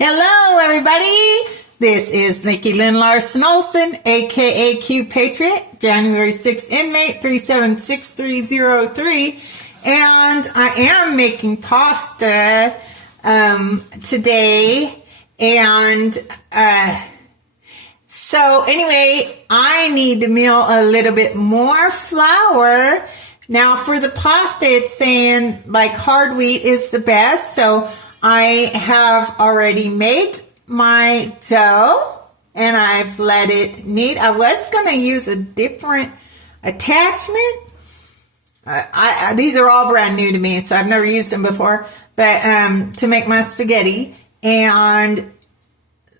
Hello, everybody. This is Micki Lynn Larson-Olson, aka QPATRIOT, January 6th inmate 376303, and I am making pasta today. And so anyway, I need to meal a little bit more flour. Now for the pasta, it's saying like hard wheat is the best, so I have already made my dough and I've let it knead. I was going to use a different attachment. These are all brand new to me, so I've never used them before, but to make my spaghetti. And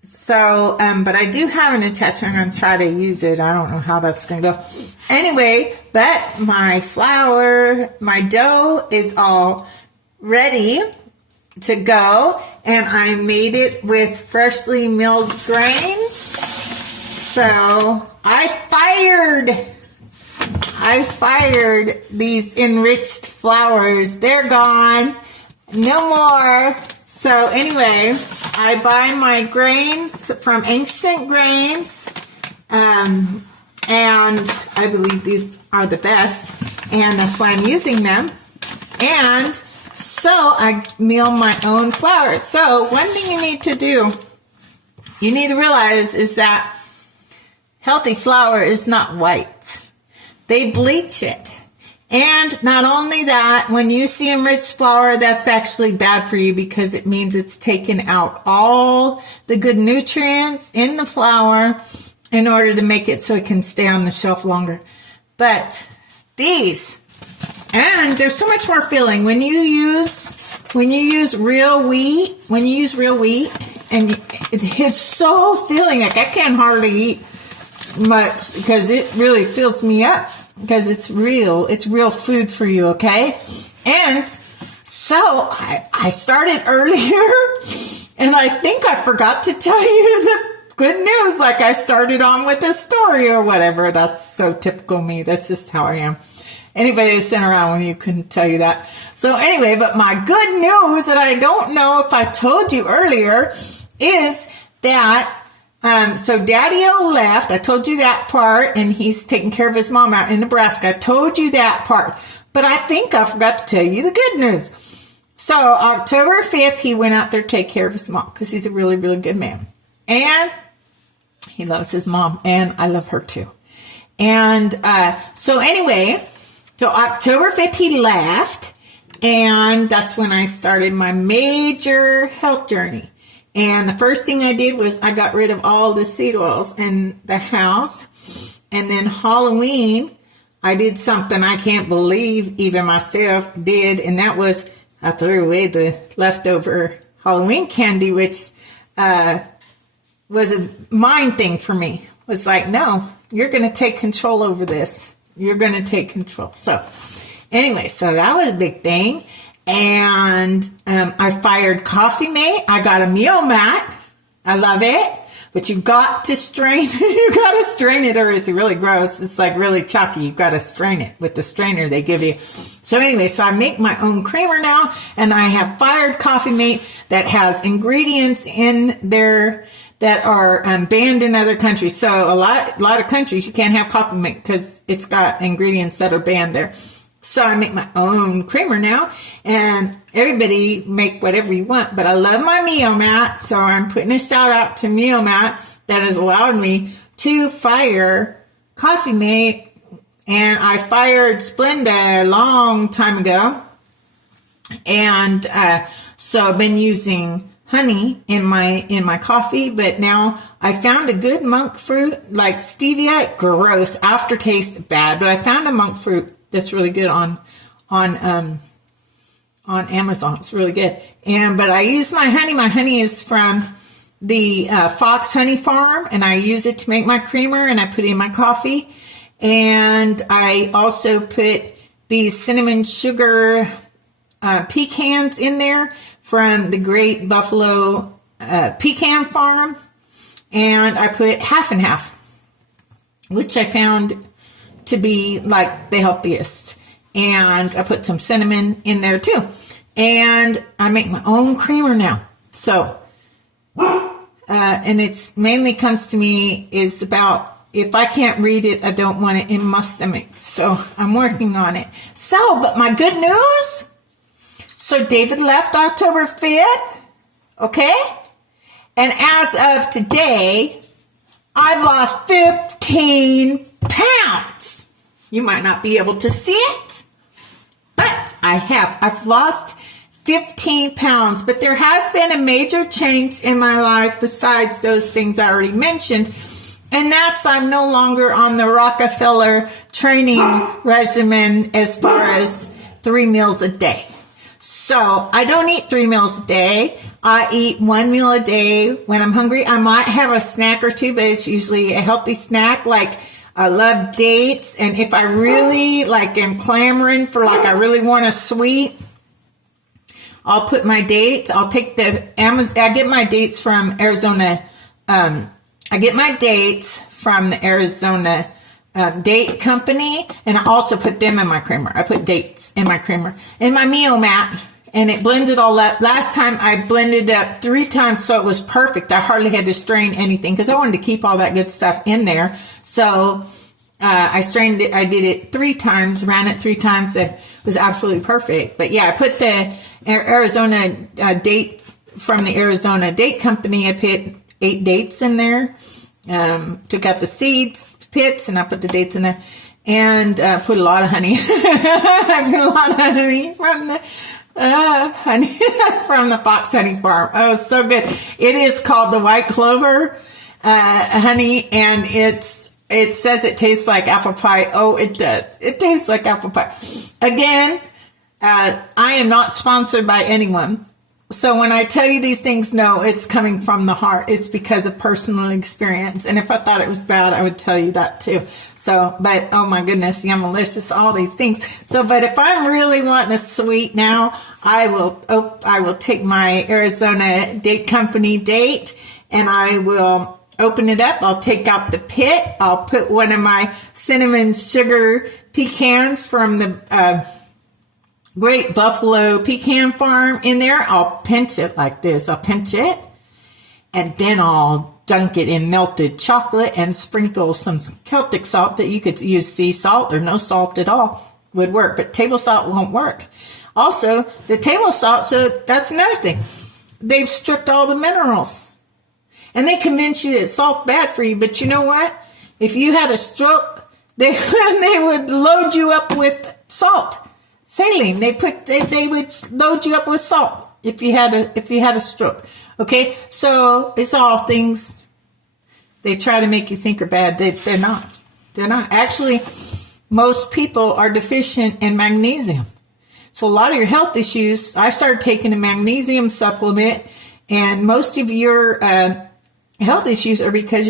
so, but I do have an attachment. I'm going to try to use it. I don't know how that's going to go. Anyway, but my flour, my dough is all ready to go, and I made it with freshly milled grains. So I fired these enriched flours. They're gone. No more. So anyway, I buy my grains from Ancient Grains, and I believe these are the best, and that's why I'm using them. And so I meal my own flour. So one thing you need to do, you need to realize is that healthy flour is not white. They bleach it. And not only that, when you see enriched flour, that's actually bad for you because it means it's taken out all the good nutrients in the flour in order to make it so it can stay on the shelf longer. But these, and there's so much more filling when you use real wheat. When you use real wheat, and it's so filling. Like I can't hardly eat much because it really fills me up because it's real food for you. Okay, and so I started earlier, and I think I forgot to tell you the good news. Like I started on with a story or whatever. That's so typical me. That's just how I am. Anybody that's been around when you couldn't tell you that. So anyway, but my good news that I don't know if I told you earlier is that, so Daddy-O left. I told you that part, and he's taking care of his mom out in Nebraska. I told you that part, but I think I forgot to tell you the good news. So October 5th, he went out there to take care of his mom because he's a really, really good man. And he loves his mom, and I love her too. And so anyway, so October 5th, he left, and that's when I started my major health journey. And the first thing I did was I got rid of all the seed oils in the house. And then Halloween, I did something I can't believe even myself did, and that was I threw away the leftover Halloween candy, which was a mind thing for me. It was like, no, you're going to take control over this. You're going to take control. So anyway, so that was a big thing. And I fired Coffee Mate. I got a meal mat. I love it. But you've got to strain. You've got to strain it or it's really gross. It's like really chalky. You've got to strain it with the strainer they give you. So anyway, so I make my own creamer now. And I have fired Coffee Mate that has ingredients in there that are banned in other countries. So a lot of countries you can't have Coffee Mate because it's got ingredients that are banned there. So I make my own creamer now, and everybody make whatever you want. But I love my Meal Mat, so I'm putting a shout out to Meal Mat that has allowed me to fire Coffee Mate. And I fired Splenda a long time ago, and so I've been using honey in my coffee, but now I found a good monk fruit like stevia. Gross, aftertaste bad, but I found a monk fruit that's really good on Amazon. It's really good. But I use my honey. My honey is from the Fox Honey Farm, and I use it to make my creamer, and I put it in my coffee. And I also put these cinnamon sugar pecans in there from the Great Buffalo Pecan Farm, and I put half and half, which I found to be like the healthiest. And I put some cinnamon in there too. And I make my own creamer now. So and it's mainly comes to me is about, if I can't read it, I don't want it in my stomach. So I'm working on it. So, but my good news, so David left October 5th, okay? And as of today, I've lost 15 pounds. You might not be able to see it, but I have. I've lost 15 pounds, but there has been a major change in my life besides those things I already mentioned. And that's, I'm no longer on the Rockefeller training regimen as far as 3 meals a day. So I don't eat 3 meals a day. I eat 1 meal a day. When I'm hungry, I might have a snack or two, but it's usually a healthy snack. Like, I love dates. And if I really am clamoring for, I really want a sweet, I'll put my dates. I'll take the Amazon. I get my dates from Arizona. I get my dates from the Arizona date company, and I also put them in my creamer. I put dates in my creamer. In my Mio mat, and it blends it all up. Last time I blended up 3 times, so it was perfect. I hardly had to strain anything because I wanted to keep all that good stuff in there. So I strained it. I did it 3 times, ran it 3 times. It was absolutely perfect. But yeah, I put the Arizona date from the Arizona date company. I put 8 dates in there. Took out the seeds, pits, and I put the dates in there. And put a lot of honey. I put a lot of honey from the from the Fox Honey Farm. Oh, it was so good. It is called the White Clover honey, and it says it tastes like apple pie. Oh, it does. It tastes like apple pie. Again, I am not sponsored by anyone. So when I tell you these things, no, it's coming from the heart. It's because of personal experience. And if I thought it was bad, I would tell you that too. So, but oh my goodness, yummalicious, all these things. So, but if I'm really wanting a sweet now, I will take my Arizona date company date, and I will open it up. I'll take out the pit. I'll put one of my cinnamon sugar pecans from the, Great Buffalo Pecan Farm in there. I'll pinch it like this. I'll pinch it, and then I'll dunk it in melted chocolate and sprinkle some Celtic salt. That you could use sea salt or no salt at all would work, but table salt won't work. Also, the table salt, so that's another thing. They've stripped all the minerals, and they convince you that salt's bad for you. But you know what? If you had a stroke, they would load you up with salt. Saline, they would load you up with salt if you had a stroke. Okay, so it's all things they try to make you think are bad. They're not. They're not. Actually, most people are deficient in magnesium. So a lot of your health issues, I started taking a magnesium supplement, and most of your health issues are because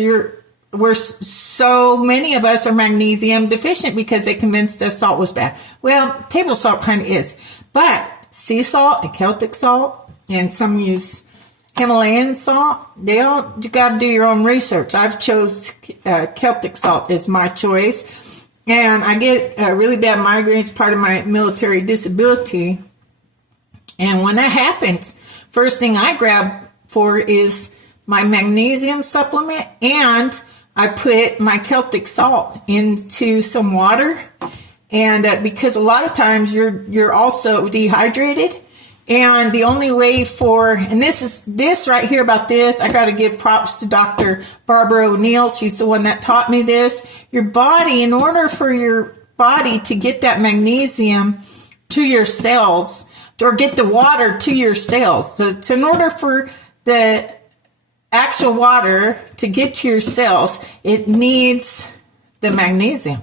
so many of us are magnesium deficient because they convinced us salt was bad. Well, table salt kind of is. But sea salt and Celtic salt, and some use Himalayan salt, you got to do your own research. I've chose Celtic salt as my choice. And I get really bad migraines, part of my military disability. And when that happens, first thing I grab for is my magnesium supplement, and I put my Celtic salt into some water, and because a lot of times you're also dehydrated, and the only way and this right here about this, I got to give props to Dr. Barbara O'Neill. She's the one that taught me this. Your body, in order for your body to get that magnesium to your cells, or get the water to your cells, so in order for the actual water to get to your cells, it needs the magnesium.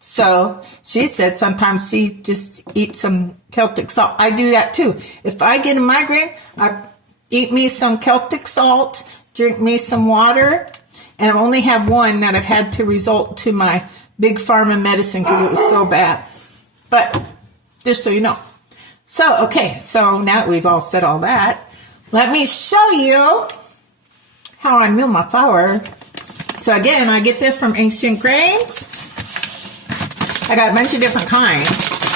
So she said sometimes she just eats some Celtic salt. I do that too. If I get a migraine, I eat me some Celtic salt, drink me some water, and I only have one that I've had to resort to my big pharma medicine because it was so bad. But just so you know. So, okay, so now that we've all said all that, let me show you how I mill my flour. So again, I get this from Ancient Grains. I got a bunch of different kinds,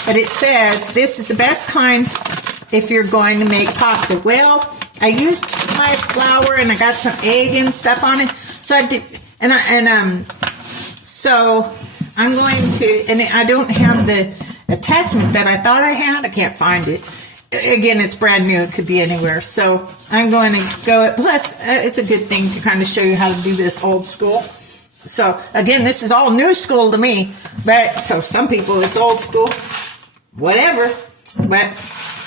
but it says this is the best kind if you're going to make pasta. Well, I used my flour and I got some egg and stuff on it. So I did, so I'm going to, and I don't have the attachment that I thought I had. I can't find it. Again, it's brand new. It could be anywhere. So I'm going to go, plus it's a good thing to kind of show you how to do this old school. So again, this is all new school to me, but to some people it's old school, whatever, but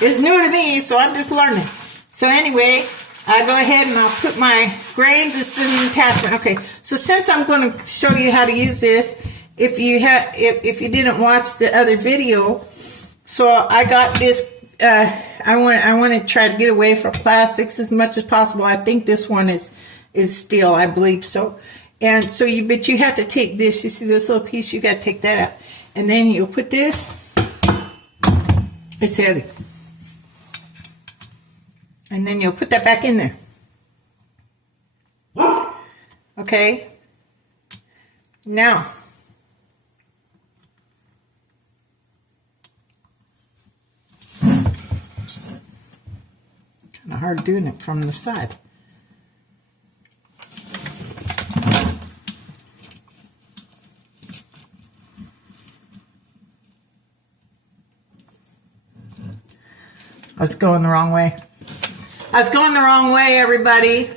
it's new to me, so I'm just learning. So anyway, I go ahead and I'll put my grains. This is an attachment. Okay, so since I'm going to show you how to use this, if you didn't watch the other video, so I got this. I want to try to get away from plastics as much as possible. I think this one is steel. I believe so. And so but you have to take this. You see this little piece? You got to take that out, and then you'll put this. It's heavy. And then you'll put that back in there. Okay. Now, kind of hard doing it from the side. I was going the wrong way. I was going the wrong way, everybody.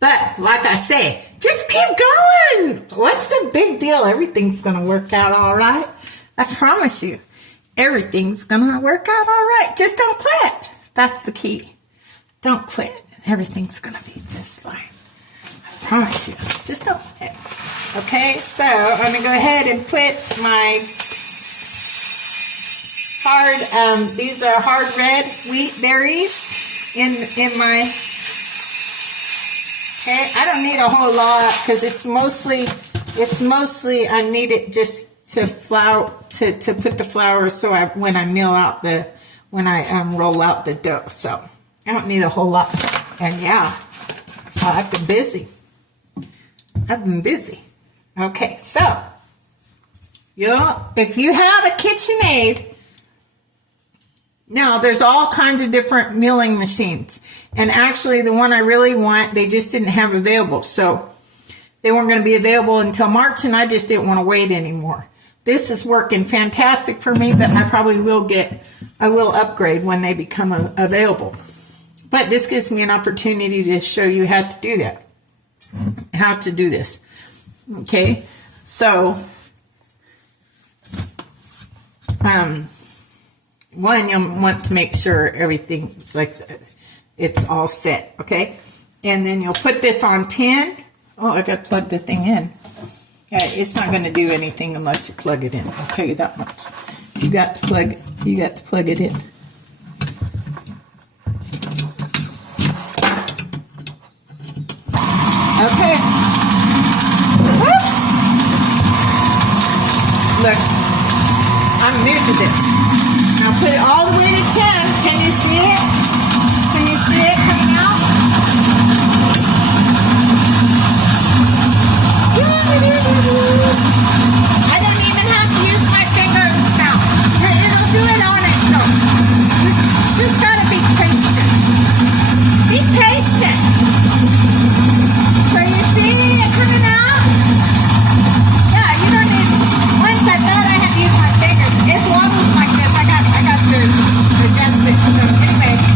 But like I say, just keep going. What's the big deal? Everything's going to work out all right. I promise you. Everything's going to work out all right. Just don't quit. That's the key. Don't quit. Everything's going to be just fine. I promise you. Just don't quit. Okay, so I'm going to go ahead and put my these are hard red wheat berries in my, okay, I don't need a whole lot because it's mostly, I need it just to to put the flour so when I roll out the dough. So I don't need a whole lot. And yeah, I've been busy. Okay, so, if you have a KitchenAid, now, there's all kinds of different milling machines. And actually, the one I really want, they just didn't have available. So, they weren't going to be available until March, and I just didn't want to wait anymore. This is working fantastic for me, but I probably will upgrade when they become available. But this gives me an opportunity to show you how to do that. How to do this. Okay? So, one, you'll want to make sure everything's it's all set, okay? And then you'll put this on 10. Oh, I got to plug the thing in. Yeah, it's not going to do anything unless you plug it in. I'll tell you that much. You got to plug it in. Okay. Whoops. Look, I'm new to this. Now put it all the way to 10. Can you see it? Can you see it coming out? I don't even have to use my fingers now. It'll do it on its own. You just gotta be patient. Be patient. So you see it coming out? Yeah, you don't need. Once I thought I had to use my fingers. It's wobbles like this. I got to adjust it. So anyway.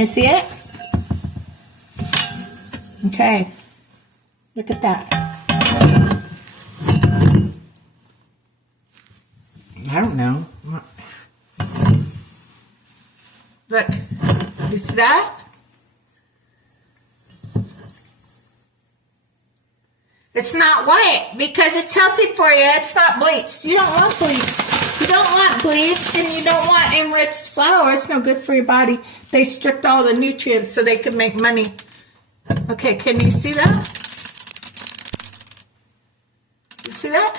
Can I see it? Okay. Look at that. I don't know. Look. You see that? It's not white because it's healthy for you. It's not bleached. You don't want bleach. You don't want bleach and you don't want enriched flour. It's no good for your body. They stripped all the nutrients so they could make money. Okay, can you see that? You see that?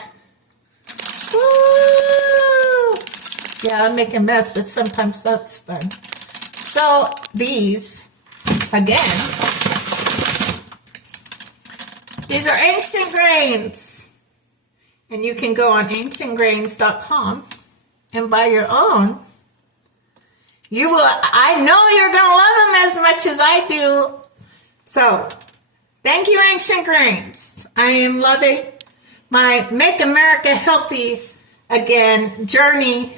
Woo! Yeah, I make a mess, but sometimes that's fun. So these, again, these are ancient grains. And you can go on ancientgrains.com and buy your own. You will, I know you're going to love them as much as I do. So, thank you, Ancient Grains. I am loving my Make America Healthy Again journey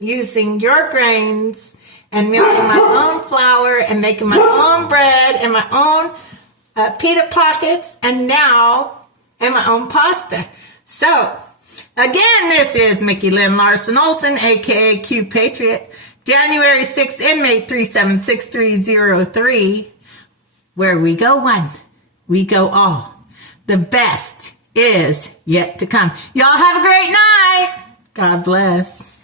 using your grains and milling my own flour and making my own bread and my own pita pockets and now and my own pasta. So, again, this is Micki Lynn Larson-Olson, a.k.a. QPATRIOT, January 6th, inmate 376303, where we go one, we go all. The best is yet to come. Y'all have a great night. God bless.